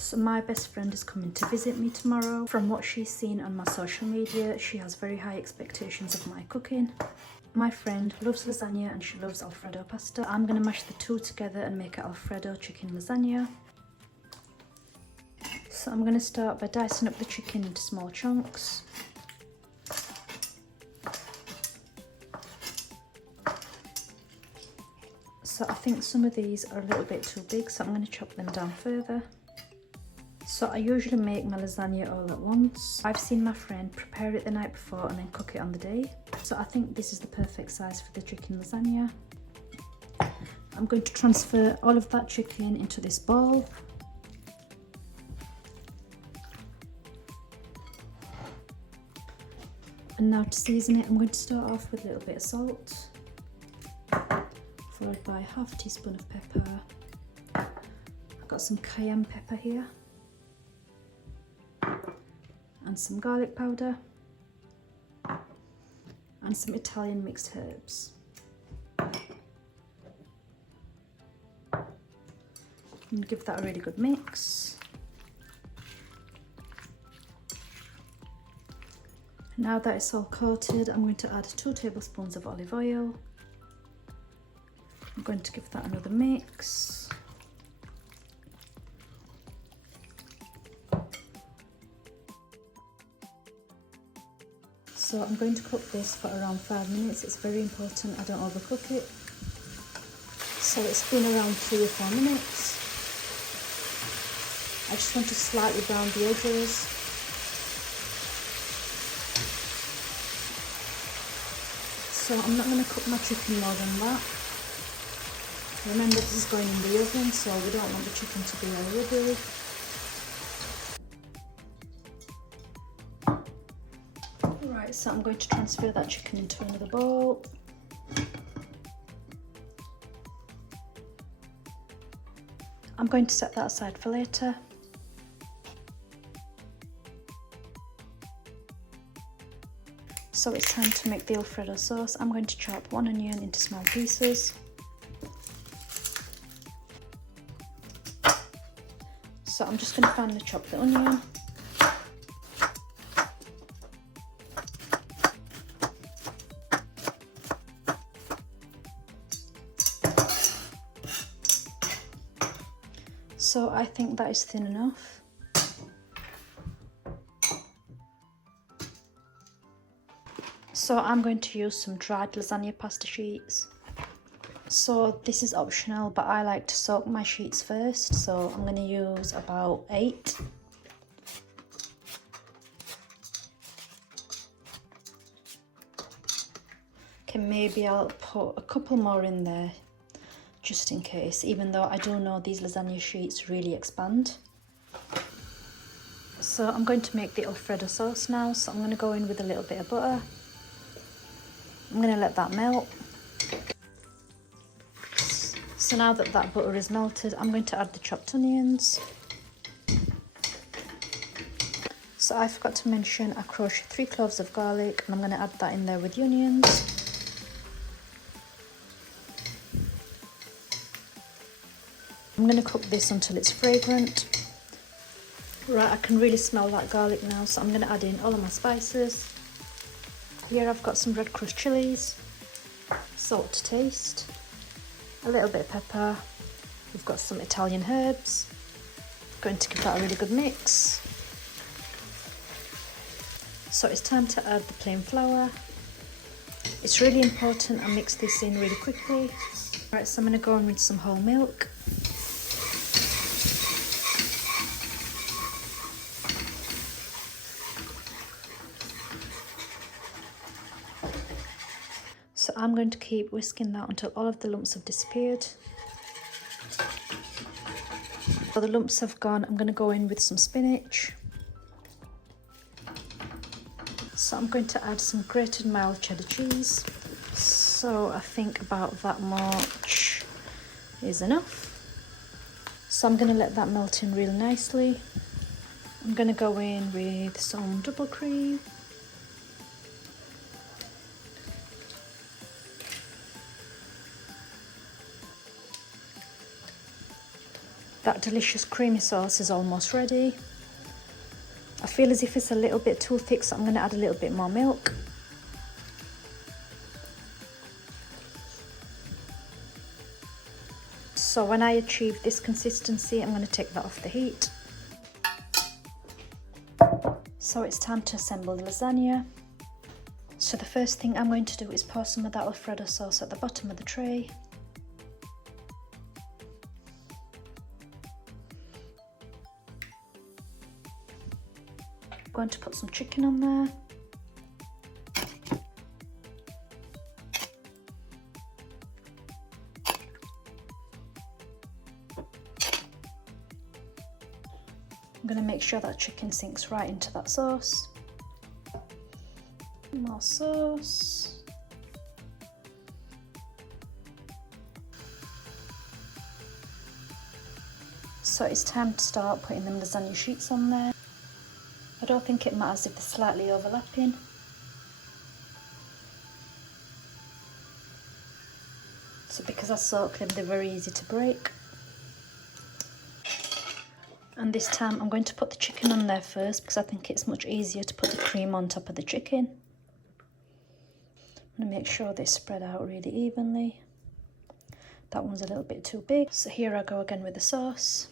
So my best friend is coming to visit me tomorrow. From what she's seen on my social media, she has very high expectations of my cooking. My friend loves lasagna and she loves Alfredo pasta. I'm going to mash the two together and make an Alfredo chicken lasagna. So I'm going to start by dicing up the chicken into small chunks. So I think some of these are a little bit too big, so I'm going to chop them down further. So I usually make my lasagna all at once. I've seen my friend prepare it the night before and then cook it on the day. So I think this is the perfect size for the chicken lasagna. I'm going to transfer all of that chicken into this bowl. And now to season it, I'm going to start off with a little bit of salt, followed by half a teaspoon of pepper. I've got some cayenne pepper here, and some garlic powder, and some Italian mixed herbs. And give that a really good mix. Now that it's all coated, I'm going to add 2 tablespoons of olive oil. I'm going to give that another mix. So I'm going to cook this for around 5 minutes. It's very important I don't overcook it. So it's been around 3 or 4 minutes. I just want to slightly brown the edges. So I'm not going to cook my chicken more than that. Remember, this is going in the oven, so we don't want the chicken to be all rubbery. Right, so I'm going to transfer that chicken into another bowl. I'm going to set that aside for later. So it's time to make the Alfredo sauce. I'm going to chop 1 onion into small pieces. So I'm just going to finely chop the onion. So I think that is thin enough. So I'm going to use some dried lasagna pasta sheets. So this is optional, but I like to soak my sheets first, so I'm going to use about 8. Okay, maybe I'll put a couple more in there just in case, even though I do know these lasagna sheets really expand. So I'm going to make the Alfredo sauce now, so I'm going to go in with a little bit of butter. I'm going to let that melt. So now that that butter is melted, I'm going to add the chopped onions. So I forgot to mention I crushed 3 cloves of garlic, and I'm going to add that in there with the onions. I'm going to cook this until it's fragrant. Right, I can really smell that garlic now, so I'm going to add in all of my spices. Here I've got some red crushed chilies, salt to taste, a little bit of pepper. We've got some Italian herbs. Going to give that a really good mix. So it's time to add the plain flour. It's really important I mix this in really quickly. Right, so I'm going to go in with some whole milk. So I'm going to keep whisking that until all of the lumps have disappeared. So the lumps have gone, I'm going to go in with some spinach. So I'm going to add some grated mild cheddar cheese. So I think about that much is enough. So I'm going to let that melt in real nicely. I'm going to go in with some double cream. That delicious creamy sauce is almost ready. I feel as if it's a little bit too thick, so I'm going to add a little bit more milk. So when I achieve this consistency, I'm going to take that off the heat. So it's time to assemble the lasagna. So the first thing I'm going to do is pour some of that Alfredo sauce at the bottom of the tray. I'm going to put some chicken on there. I'm going to make sure that chicken sinks right into that sauce. More sauce. So it's time to start putting them lasagna sheets on there. I don't think it matters if they're slightly overlapping. So because I soak them, they're very easy to break. And this time I'm going to put the chicken on there first because I think it's much easier to put the cream on top of the chicken. I'm going to make sure they spread out really evenly. That one's a little bit too big. So here I go again with the sauce.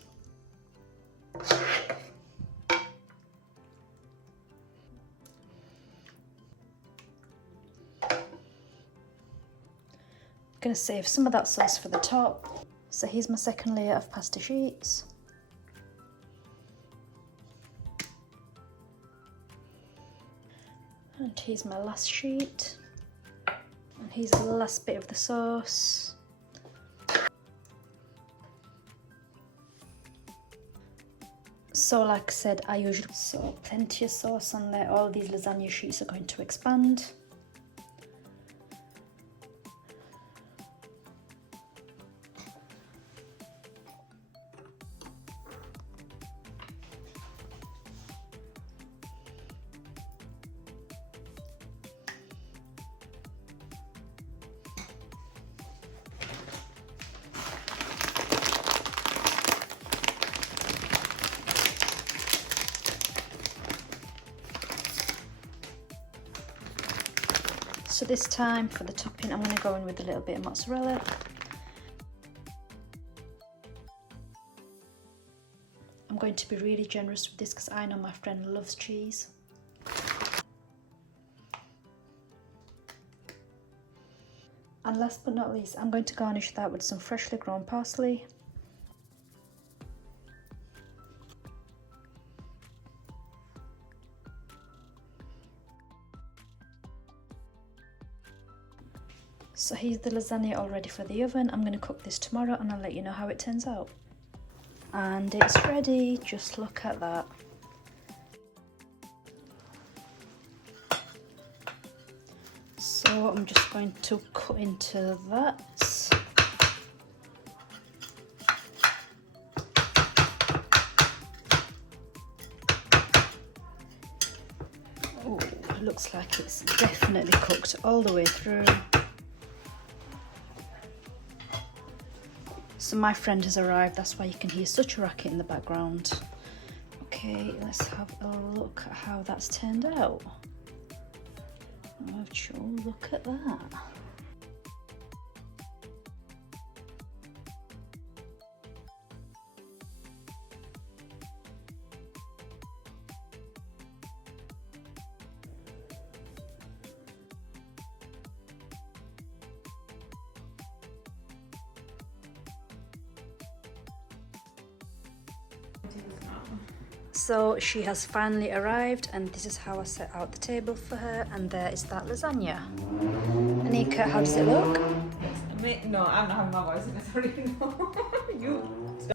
I'm going to save some of that sauce for the top. So here's my second layer of pasta sheets. And here's my last sheet. And here's the last bit of the sauce. So like I said, I usually so plenty of sauce on there. All these lasagna sheets are going to expand. So this time for the topping, I'm going to go in with a little bit of mozzarella. I'm going to be really generous with this because I know my friend loves cheese. And last but not least, I'm going to garnish that with some freshly grown parsley. So here's the lasagna all ready for the oven. I'm going to cook this tomorrow and I'll let you know how it turns out. And it's ready, just look at that. So I'm just going to cut into that. Oh, it looks like it's definitely cooked all the way through. So my friend has arrived, that's why you can hear such a racket in the background. Okay, let's have a look at how that's turned out. Oh, look at that. So she has finally arrived and this is how I set out the table for her, and there is that lasagna. Anika, how does it look? No, I'm not having my voice in it, sorry. No. You.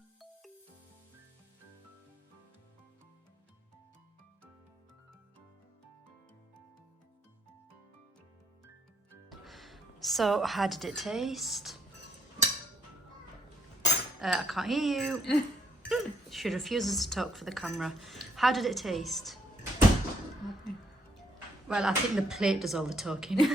So how did it taste? I can't hear you. She refuses to talk for the camera. How did it taste? Well, I think the plate does all the talking.